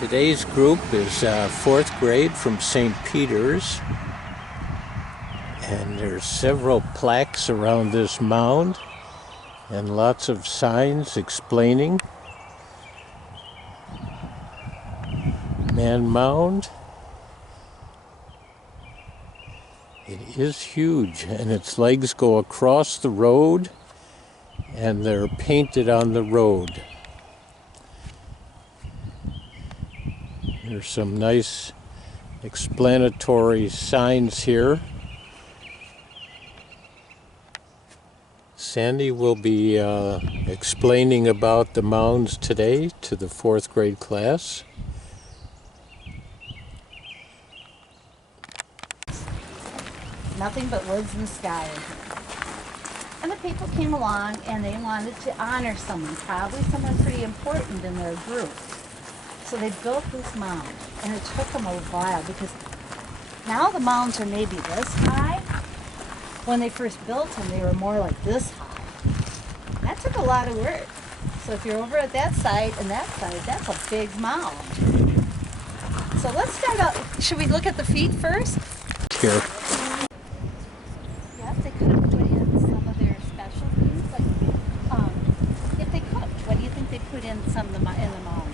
Today's group is fourth grade from St. Peter's, and there's several plaques around this mound and lots of signs explaining. Man mound. It is huge, and its legs go across the road and they're painted on the road. There's some nice explanatory signs here. Sandy will be explaining about the mounds today to the fourth grade class. Nothing but woods and sky. And the people came along and they wanted to honor someone, probably someone pretty important in their group. So they built this mound, and it took them a while because now the mounds are maybe this high. When they first built them, they were more like this high. That took a lot of work. So if you're over at that side and that side, that's a big mound. So let's start out. Should we look at the feet first? Here. Yes, they could have put in some of their special things, like if they cooked. What do you think they put in some in the mound?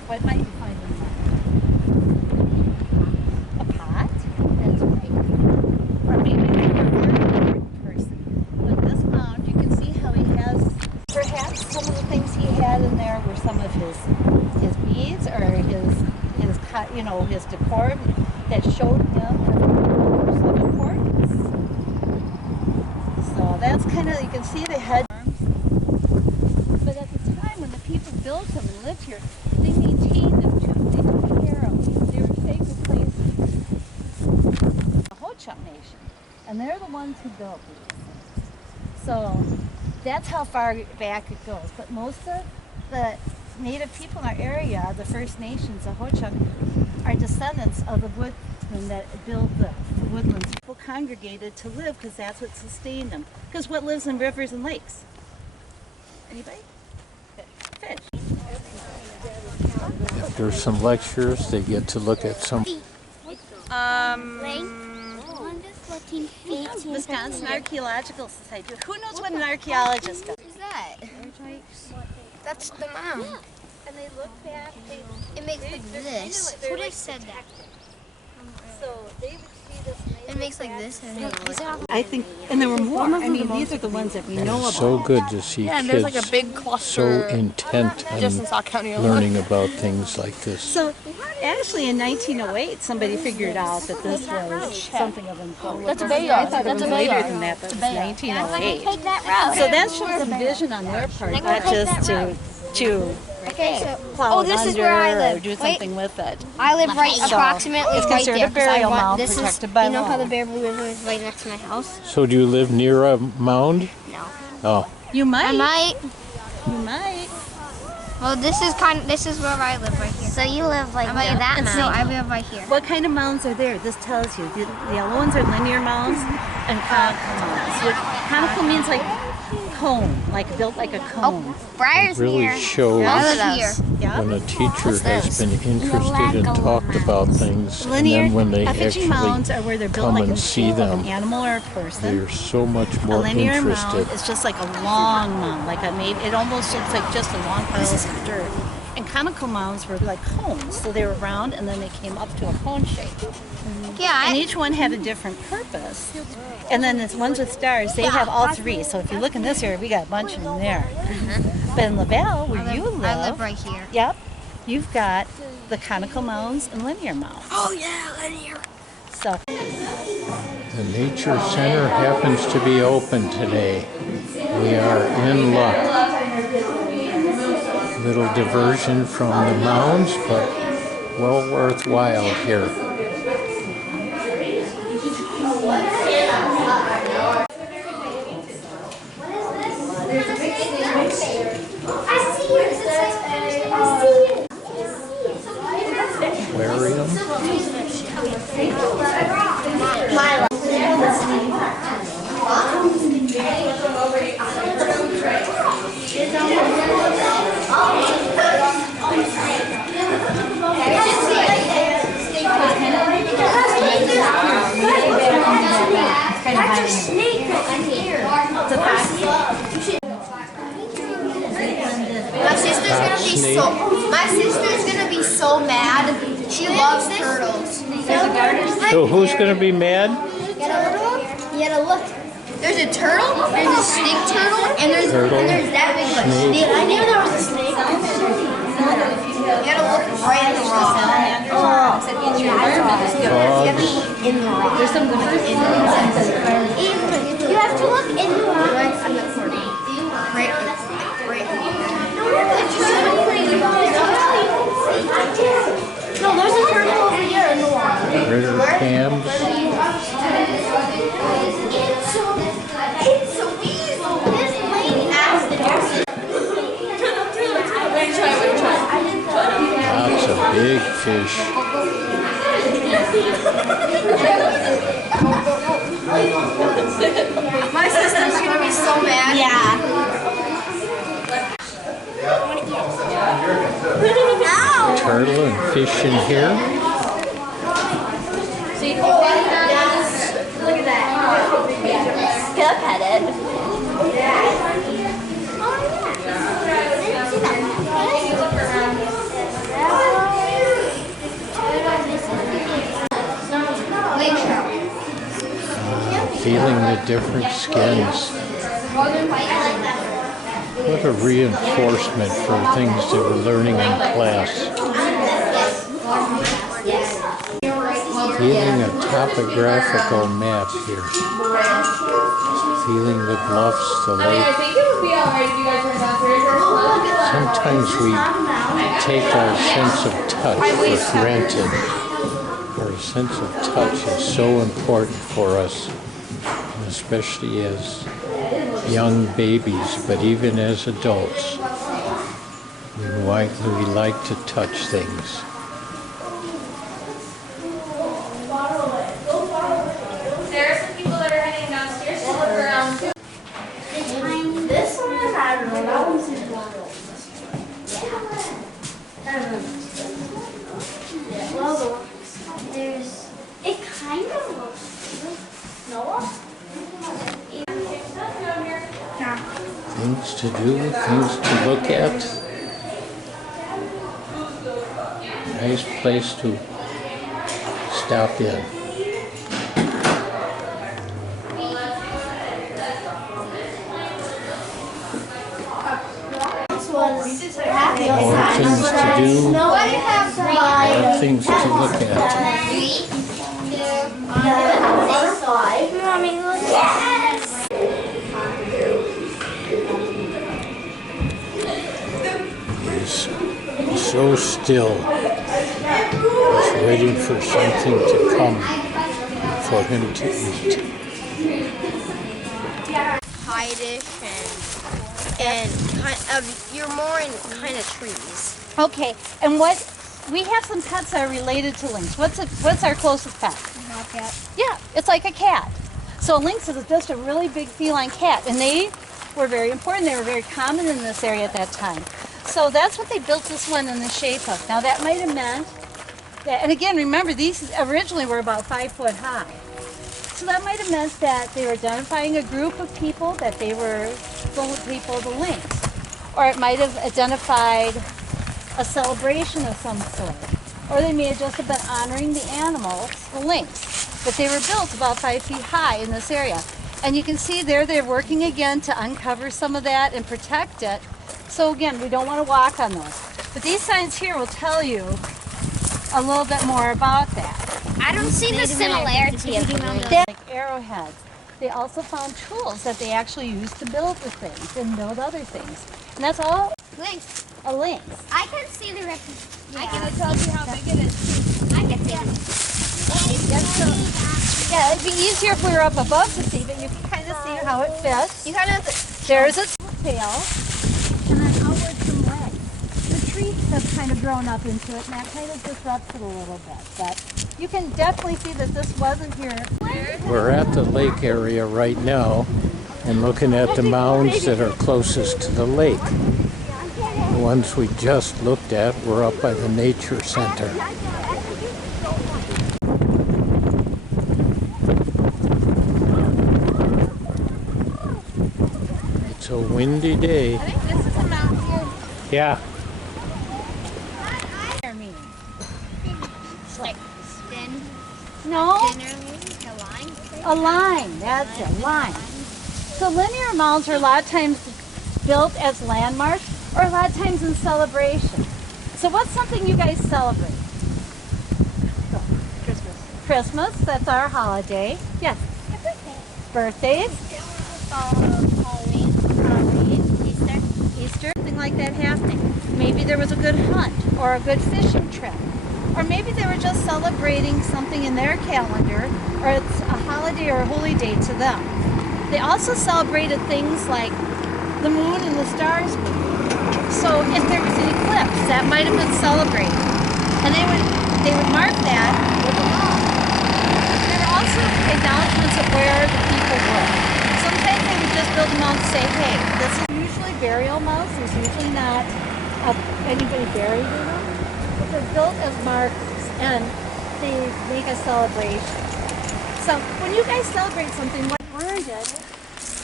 What might you find in the mound? A pot? That's right. Or maybe they were a very important person. Like this mound, you can see how he has, perhaps some of the things he had in there were some of his beads or his decor that showed him some importance. So that's kind of, you can see the head arms. But at the time when the people built them and lived here, they maintained them too. They took care of them. They were sacred places. The Ho-Chunk Nation. And they're the ones who built these. So that's how far back it goes. But most of the Native people in our area, the First Nations, the Ho-Chunk, are descendants of the woodsmen that built the woodlands. People congregated to live because that's what sustained them. Because what lives in rivers and lakes? Anybody? Fish. After some lectures, they get to look at some. Wisconsin Archaeological Society. Who knows what an archaeologist does? What is that? That's the mound. Yeah. And they look back. It makes like this. Who they said that? So they would see this. It makes like this. I think, and there were more. I mean, these are the ones that we know about. It's so good to see Yeah, and kids there's like a big cluster so intent just in on Sauk County alone. learning about things like this. So actually in 1908, somebody figured out that this was something of importance. That's a bay I yard. thought it That's was a bay later yard. than that, but it was Bay yard. 1908. Take that route. So that shows some vision on their part, not just to Okay, so plow it this is under where I or live. do something with it. I live right approximately it's right considered there. a burial mound This is, protected by you know how law. the Baraboo River is right next to my house? So do you live near a mound? No. Oh, You might. I might. You might. Well, this is where I live right here. So you live like near that mound? No, I live right here. What kind of mounds are there? This tells you. The yellow ones are linear mounds and conical mounds. Conical means like cone, like built like a cone. Briar's really here. shows Here. Yeah. when a teacher has been interested and talked about things, and then when they Effigy mounds actually are where they're built come like and a see shape of them, an animal or a person. they're so much A more linear interested. mound is just like a long mound, like it almost looks like just a long pile of dirt. And conical mounds were like cones, so they were round and then they came up to a cone shape. Yeah. And each one had a different purpose. And then the ones with stars, they have all three. So if you look in this area, we got a bunch of them there. But in Laval, where you live, I live right here. yep, you've got the conical mounds and linear mounds. Oh yeah, linear. So The Nature Center happens to be open today. We are in luck. Little diversion from the mounds, but well worthwhile here. Aquarium. It's loves turtles. So who's going to be mad? You gotta look. There's a turtle, there's a snake turtle, and there's that big one. Snake. I knew there was a snake. You gotta look right at the rock. You have to look in the rock. There's some good in the rock. You have to look in the rock. Right on the corner. Right. No, there's a turtle over here in the water. Ritter cams. It's a weasel. This lady asked the person. Lots of big fish. My sister's gonna be so mad. Yeah. Turtle and fish in here. Yes. Look at that. Can I pet it? Feeling the different skins. What a reinforcement for things that we're learning in class. Feeling a topographical map here. Feeling the bluffs, the lake. Sometimes we take our sense of touch for granted. Our sense of touch is so important for us, especially as young babies, but even as adults. We like to touch things. There are some people that are heading downstairs to look around too. This one, I don't know. That one's adorable. Well, there's. It kind of looks. Noah? Things to do, things to look at. Nice place to stop in. More things to do, more things to look at. He's so still. He's waiting for something to come for him to eat. Hide-ish and kind of, you're more in kind of trees. Okay, and what we have some pets that are related to lynx. What's our closest pet? A cat. Yeah, it's like a cat. So a lynx is just a really big feline cat, and they were very important. They were very common in this area at that time. So that's what they built this one in the shape of. Now that might have meant that, and again, remember these originally were about 5 foot high. So that might have meant that they were identifying a group of people, that they were the people of the lynx. Or it might have identified a celebration of some sort. Or they may have just have been honoring the animals, the lynx. But they were built about 5 feet high in this area. And you can see there they're working again to uncover some of that and protect it. So again, we don't want to walk on those. But these signs here will tell you a little bit more about that. I don't see the similarity of them. Like arrowheads. They also found tools that they actually used to build the things and build other things. And that's all Lynx. a lynx. I can see the representation. I can tell you how big it is. I can see it. Yeah, it'd be easier if we were up above to see, but you can kind of see how it fits. You kind of. There's its tail, and then outward some legs. The trees have kind of grown up into it, and that kind of disrupts it a little bit. But you can definitely see that this wasn't here. We're at the lake area right now and looking at the mounds that are closest to the lake. The ones we just looked at were up by the nature center. It's a windy day. I think this is a mountain here. Yeah. Like thin, No, thinner, maybe? A line? a line. That's it, line. So linear mounds are a lot of times built as landmarks or a lot of times in celebration. So what's something you guys celebrate? Christmas, that's our holiday. Yes. Birthdays. Halloween. Easter. Easter, something like that happening. Maybe there was a good hunt or a good fishing trip. Or maybe they were just celebrating something in their calendar, or it's a holiday or a holy day to them. They also celebrated things like the moon and the stars. So if there was an eclipse, that might have been celebrated. And they would mark that with a mound. There were also acknowledgments of where the people were. Sometimes they would just build a mound to say, hey, this is usually burial mounds. There's usually not anybody buried in them. But they're built as markers and they make a celebration. So when you guys celebrate something, what burned it,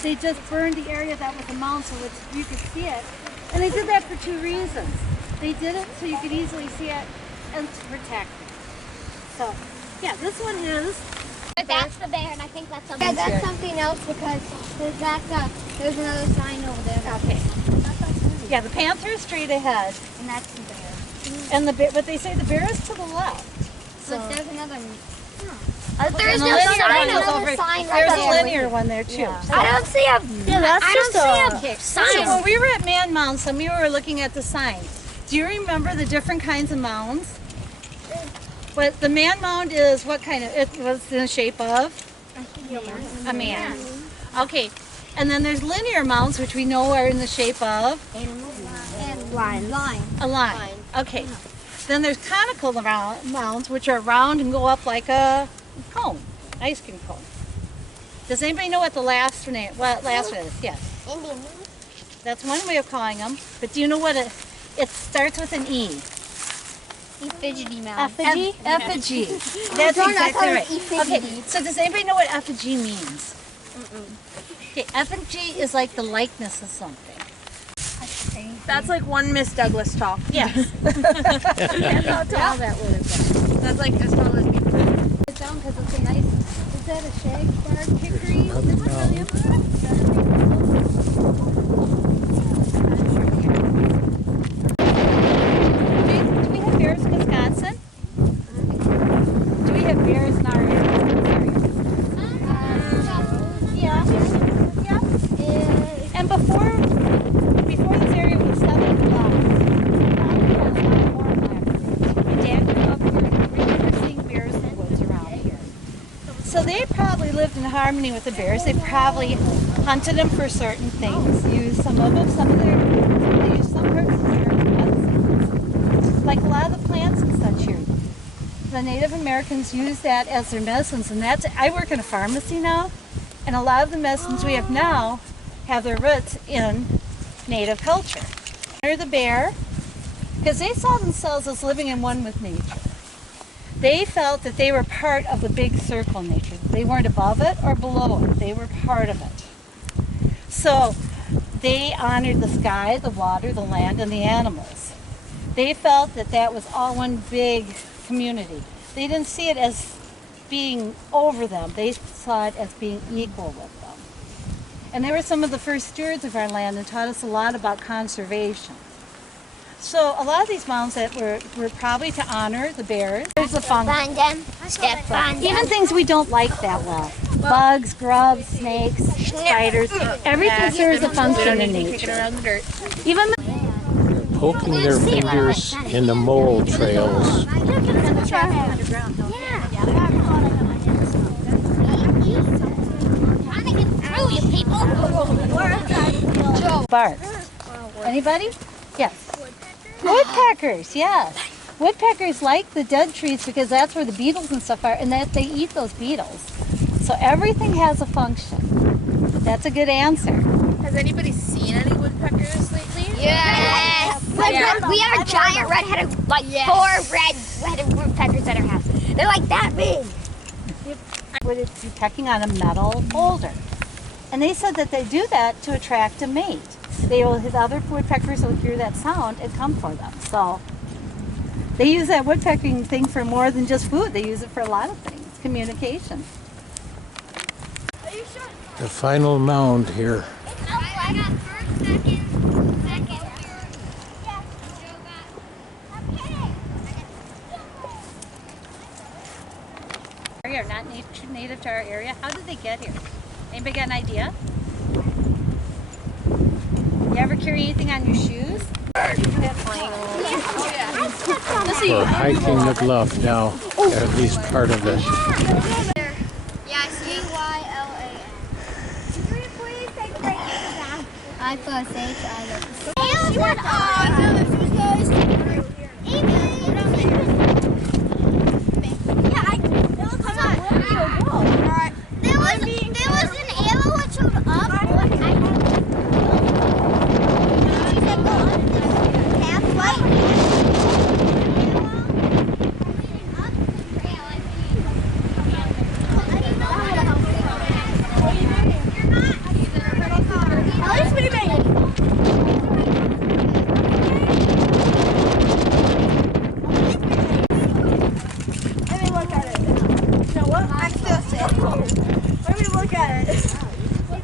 they just burned the area that was a mound so that you could see it. And they did that for two reasons. They did it so you could easily see it and to protect it. So, yeah, this one is... But that's the bear, and I think that's something. Yeah, that's something else because there's another sign over there. Okay. Yeah, the panther is straight ahead. And that's the bear. And the bear, but they say the bear is to the left. So But there's another. there's no sign, another sign right There's there. a linear one there too. Yeah. So- I don't see a. I don't see a So sign. when we were at Man Mound, some of you were looking at the signs. Do you remember the different kinds of mounds? But the Man Mound is what kind of? It was in the shape of a man. Okay, and then there's linear mounds, which we know are in the shape of And line. a line. Okay. Then there's conical mounds, which are round and go up like a cone, ice cream cone. Does anybody know what the last one is? Yes. Indian. That's one way of calling them. But do you know what it starts with an E? Effigy mound. Effigy? Effigy. That's exactly right. Effigy. Okay, so does anybody know what effigy means? Okay, effigy is like the likeness of something. That's like one Miss Douglas talk. Yes. That's how tall that would have been. That's like as tall as me. It's down because it's a nice, is that a shagbark hickory? Another mound. Do we have bears in Wisconsin? Do we have bears in our area? Yeah. And before this area was settled, my dad grew up here and we remember seeing bears in the woods around here. So they probably lived in harmony with the bears. They probably hunted them for certain things, used some of them, they used some parts of their medicine. Like a lot of the plants and such here. The Native Americans use that as their medicines, and I work in a pharmacy now, and a lot of the medicines we have now have their roots in Native culture. They're the bear, because they saw themselves as living in one with nature. They felt that they were part of the big circle of nature. They weren't above it or below it. They were part of it. So they honored the sky, the water, the land, and the animals. They felt that that was all one big community. They didn't see it as being over them. They saw it as being equal with them. And they were some of the first stewards of our land and taught us a lot about conservation. So a lot of these mounds that were probably to honor the bears. There's the fungus. Step on them. Even things we don't like that well. Bugs, grubs, snakes, spiders. Everything serves a function in nature. Around the dirt. Even the They're poking their fingers in the mole trails. Trying to get through, you people. bark. Anybody? Yes. Woodpeckers, yes. Woodpeckers like the dead trees because that's where the beetles and stuff are, and that they eat those beetles. So everything has a function. That's a good answer. Has anybody seen any woodpeckers lately? Yes. We have a giant red-headed, like 4 red-headed woodpeckers at our house. They're like that big. Would it be pecking on a metal boulder? And they said that they do that to attract a mate. The other woodpeckers will hear that sound and come for them. So They use that woodpecking thing for more than just food. They use it for a lot of things. Communication. The final mound here. I got first, second. Are not native to our area. How did they get here? Anybody got an idea? You ever carry anything on your shoes? We're hiking the bluff now, at least part of it. Yeah, C-Y-L-A-N. Can you please take a break? I thought they There was an arrow which was up.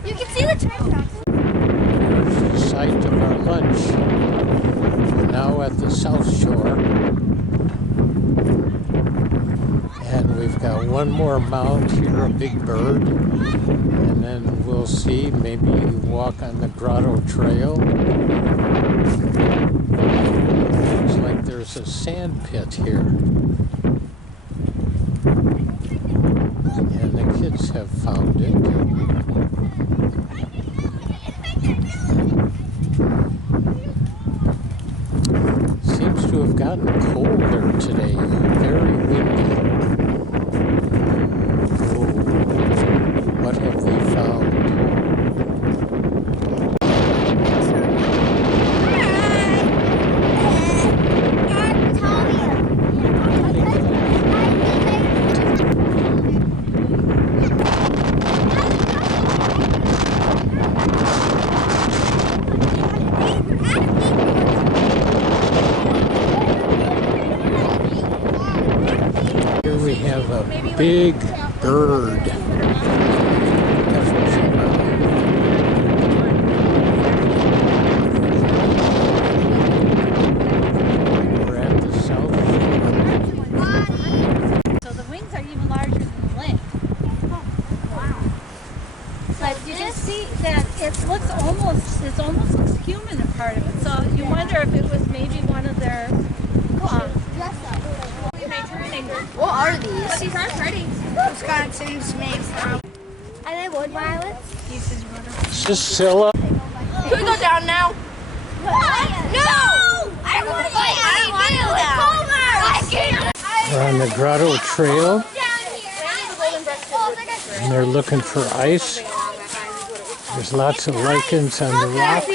You can see the train tracks. There's the site of our lunch. We're now at the South Shore. And we've got one more mound here, a big bird. And then we'll see, maybe walk on the Grotto Trail. Looks like there's a sand pit here. And the kids have found it. Seems to have gotten colder today, very windy. Oh, what have they found? Here we have a big bird. Effigy Mounds. We're at the South Shore. So the wings are even larger than the length. Wow. But you can see that it's almost looks human in part of it. So you wonder if it was maybe one of their What are these? These aren't pretty. Wisconsin's made from. Are they wood violets? Scylla. Can we go down now? No! I want to. We're on the Grotto Trail. And they're looking for ice. There's lots of lichens on the rocks.